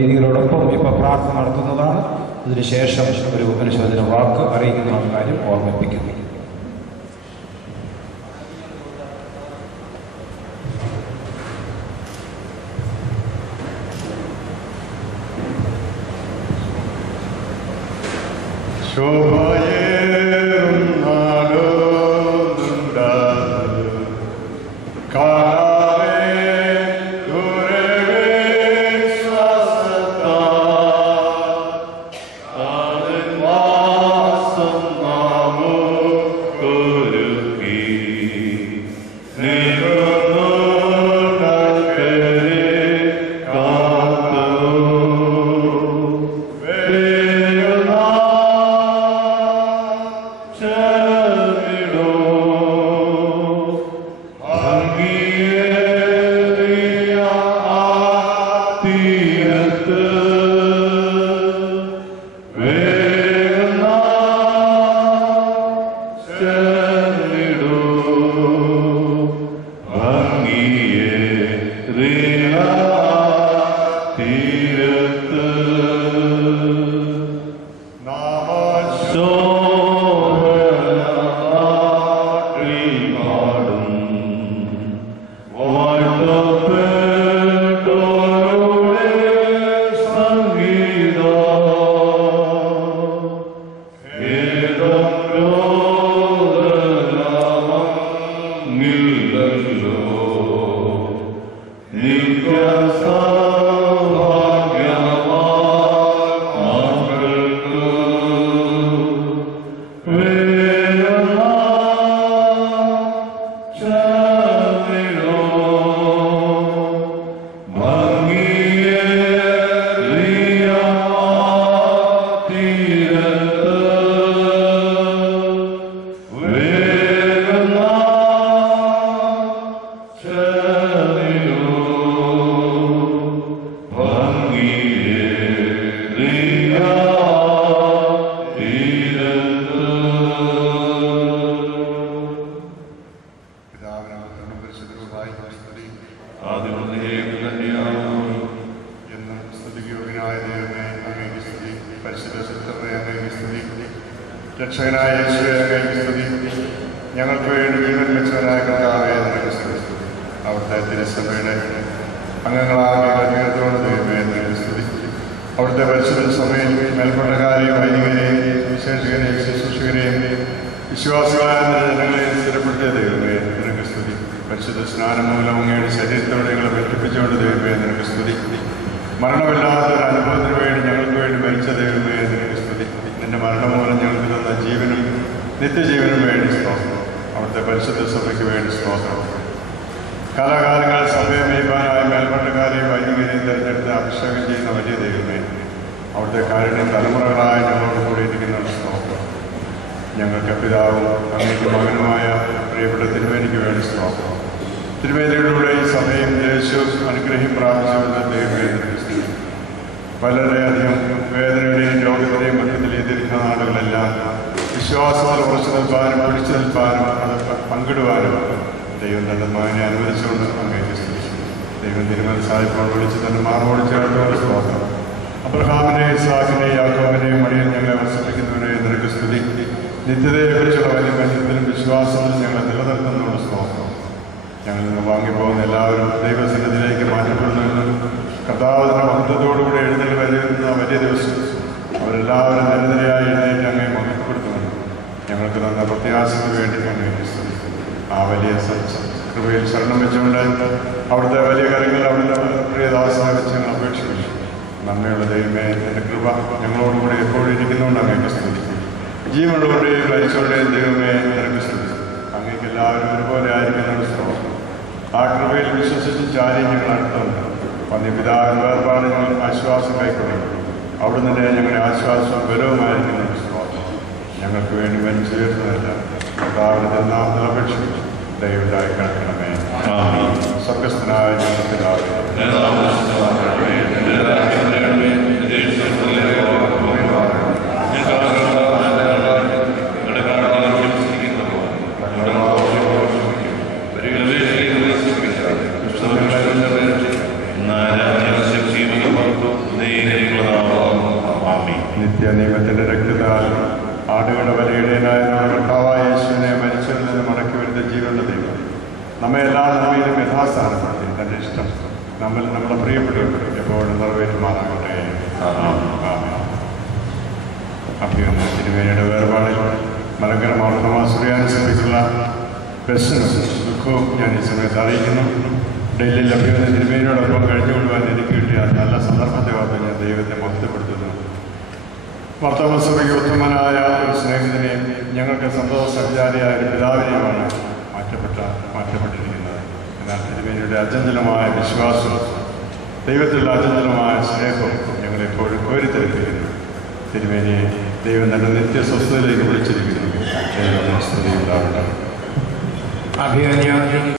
രീതികളോടൊപ്പം ഇപ്പോൾ പ്രാർത്ഥന നടത്തുന്നതാണ്. അതിനുശേഷം ഒരു അനുശോചന വാക്ക് അറിയിക്കുന്ന കാര്യം ഓർമ്മിപ്പിക്കുന്നു. രക്ഷകനായ യേശുവേ അങ്ങേക്ക് സ്തുതി. ഞങ്ങൾക്ക് വേണ്ടി ജീവൻ വെച്ചവനായ കർത്താവേ നിനക്ക് സ്തുതി. അവിടുത്തെ തിരുസഭയുടെ അംഗങ്ങളാകിയ കന്യകത്തോട് ദൈവമേ നിനക്ക് സ്തുതി. അവിടുത്തെ പരിശുദ്ധ സഭയിൽ മേൽപ്പെട്ടക്കാരെയും വൈദികരെയും വിശേഷകരെയും ശുശ്രൂഷകരെയും വിശ്വാസികളായ ജനങ്ങളെയും സ്ഥിരപ്പെടുത്തിയ ദൈവമേ നിനക്ക് സ്തുതി. പരിശുദ്ധ സ്നാനം മൂലം അങ്ങയുടെ ശരീരത്തോടെ ഞങ്ങളെ ബന്ധിപ്പിച്ചുകൊണ്ട് ദൈവമേ നിനക്ക് സ്തുതി. മരണമില്ലാത്ത ഒരു അനുഭവത്തിന് വേണ്ടി ഞങ്ങൾക്ക് വേണ്ടി മരിച്ച ദൈവമേ നിനക്ക് സ്തുതി. നിന്റെ മരണം മൂലം ഞങ്ങൾക്ക് തന്ന ജീവനും നിത്യജീവനും വേണ്ടി സ്തോത്രം. അവിടുത്തെ പരിശുദ്ധ സഭയ്ക്ക് വേണ്ടി സ്തോത്രം. കാലാകാലങ്ങൾ സഭയെ മേയ്പാനായ മേൽപ്പെട്ടക്കാരെയും വൈദികരെയും തിരഞ്ഞെടുത്ത് അഭിഷേകം ചെയ്യുന്ന വലിയ ദൈവമേ, അവിടുത്തെ കാരുണ്യം തലമുറകളായ ഞങ്ങളോട് കൂടിയിരിക്കുന്ന സ്തോത്രം. ഞങ്ങൾക്ക് പിതാവും അങ്ങേക്ക് മകനുമായ പ്രിയപ്പെട്ട തിരുവേദിക്ക് വേണ്ടി സ്തോത്രം. തിരുവേദിയിലൂടെ ഈ സഭയും ദേശവും അനുഗ്രഹം പ്രാപിച്ചുകൊണ്ട് ദൈവവേദന വളരെയധികം വേദനയുടെയും രോഗത്തിൻ്റെയും മധ്യത്തിൽ ഈ ദീർഘനാളുകളെല്ലാം വിശ്വാസത്തിൽ ഉറച്ചു നിൽപ്പാനും പിടിച്ചു നിൽപ്പാനും അത് പങ്കിടുവാനും ദൈവം തന്റെ മകനെ അനുവദിച്ചുകൊണ്ട് അങ്ങേക്ക് സ്തുതിച്ചു. ദൈവം തിരുമനസ്സായപ്പോൾ വിളിച്ച് തന്നെ മാറോട് ചേർത്തോട് സ്തോത്രം. അബ്രഹാമിനെയും ഇസ്ഹാക്കിനെയും യാക്കോബിനെയും മടിയിൽ ഞങ്ങളെ വസിപ്പിക്കുന്നവരെ നിനക്ക് സ്തുതി. നിത്യതയെക്കുറിച്ചുള്ള വലിയ ബന്ധത്തിലും വിശ്വാസത്തിലും ഞങ്ങളെ നിലനിർത്തുന്നതോട് സ്തോത്രം. ഞങ്ങളിൽ നിന്ന് വാങ്ങിപ്പോകുന്ന എല്ലാവരും ദൈവസന്നിധിയിലേക്ക് മാറ്റപ്പെടുന്നതിനും കർത്താവിന്റെ മഹത്വത്തോടുകൂടി എഴുന്നേറ്റ് വരുന്ന വലിയ ദിവസം അവരെല്ലാവരും നിരന്തരമായി എഴുന്നേറ്റ് അങ്ങേ മഹത്വപ്പെടുത്തുന്നു. ഞങ്ങൾക്ക് തന്ന പ്രത്യാശയ്ക്ക് വേണ്ടി അങ്ങേക്ക് സ്തുതി. ആ വലിയ കൃപയിൽ ശരണം വെച്ചുകൊണ്ട് അവിടുത്തെ വലിയ കാര്യങ്ങൾ അവിടുത്തെ പ്രിയദാസനെ വെച്ച് ഞങ്ങൾ അപേക്ഷിക്കുന്നു. നന്മയുള്ള ദൈവമേ, എൻ്റെ കൃപ ഞങ്ങളോടുകൂടി എപ്പോഴും ഇരിക്കുന്നതുകൊണ്ട് അങ്ങേക്ക് സ്തുതി. ജീവനുള്ളവരുടെയും മരിച്ചവരുടെയും ദൈവമേ നിനക്ക് സ്തുതി. അങ്ങേക്ക് എല്ലാവരും ഒരുപോലെ ആയിരിക്കുന്ന സ്തോത്രം. ആ കൃപയിൽ വിശ്വസിച്ച് ചാരി ഞങ്ങൾ അടുത്തുണ്ട്. പന്യപിതാവിൻ വേർപാട് ഞങ്ങൾ ആശ്വാസം കൈക്കൊള്ളുന്നു. അവിടുന്ന് തന്നെ ഞങ്ങളുടെ ആശ്വാസവും ബലവുമായിരിക്കുന്ന സ്തോത്രം. ഞങ്ങൾക്ക് വേണ്ടി മരിച്ചുയർന്നതല്ല കർത്താവിന്റെ നാമത്തിൽ അപേക്ഷിച്ചു ദൈവത്തായി കേൾക്കണമേ. സ്വർഗ്ഗസ്ഥനായ ഞങ്ങളുടെ പിതാവേ, ശക്തിയും നിത്യപിതാവിനോട് കർത്താവായ യേശുവിനെ മരിച്ചവരിൽ നിന്ന് മടക്കി വരുന്ന ജീവന്റെ ദൈവം നമ്മെ എല്ലാ നന്മയിലും യഥാസ്ഥാനപ്പെടുത്തി തന്റെ ഇഷ്ടം നമ്മുടെ പ്രിയപ്പെട്ടവർ എപ്പോഴും നിറവേറ്റുമാറാകട്ടെ. അഭിനന്ദന തിരുമേനിയുടെ വേർപാടിൽ മലങ്കര മാർത്തോമാസുറിയാനുസരിച്ചുള്ള പ്രശ്നവും ദുഃഖവും ഞാൻ ഈ സമയത്ത് അറിയിക്കുന്നു. ഡൽഹിയിൽ അഭിനന്ദന തിരുമേനിയോടൊപ്പം കഴിഞ്ഞുകൊള്ളുവാൻ എനിക്ക് കിട്ടിയ നല്ല സന്ദർഭത്തെ ഓർത്ത് ഞാൻ ദൈവത്തെ മഹത്വപ്പെടുത്തുന്നു. മാർത്തോമാസഭയ്ക്ക് ഉത്തമനായ ഒരു സ്നേഹിതനെയും ഞങ്ങൾക്ക് സന്തോഷ സഹചാരിയായ ഒരു പിതാവിനെയുമാണ് മാറ്റപ്പെട്ടിരിക്കുന്നത്. എന്നാൽ തിരുമേനിയുടെ അചഞ്ചലമായ വിശ്വാസവും ദൈവത്തിലുള്ള അചഞ്ചലമായ സ്നേഹവും ഞങ്ങളെപ്പോഴും കോരിത്തരിപ്പിക്കുന്നു. തിരുമേനിയെ ദൈവം തന്റെ നിത്യസ്വസ്ഥതയിലേക്ക് വിളിച്ചിരിക്കുന്നു. സ്തുതി ഉണ്ടാവട്ടെ.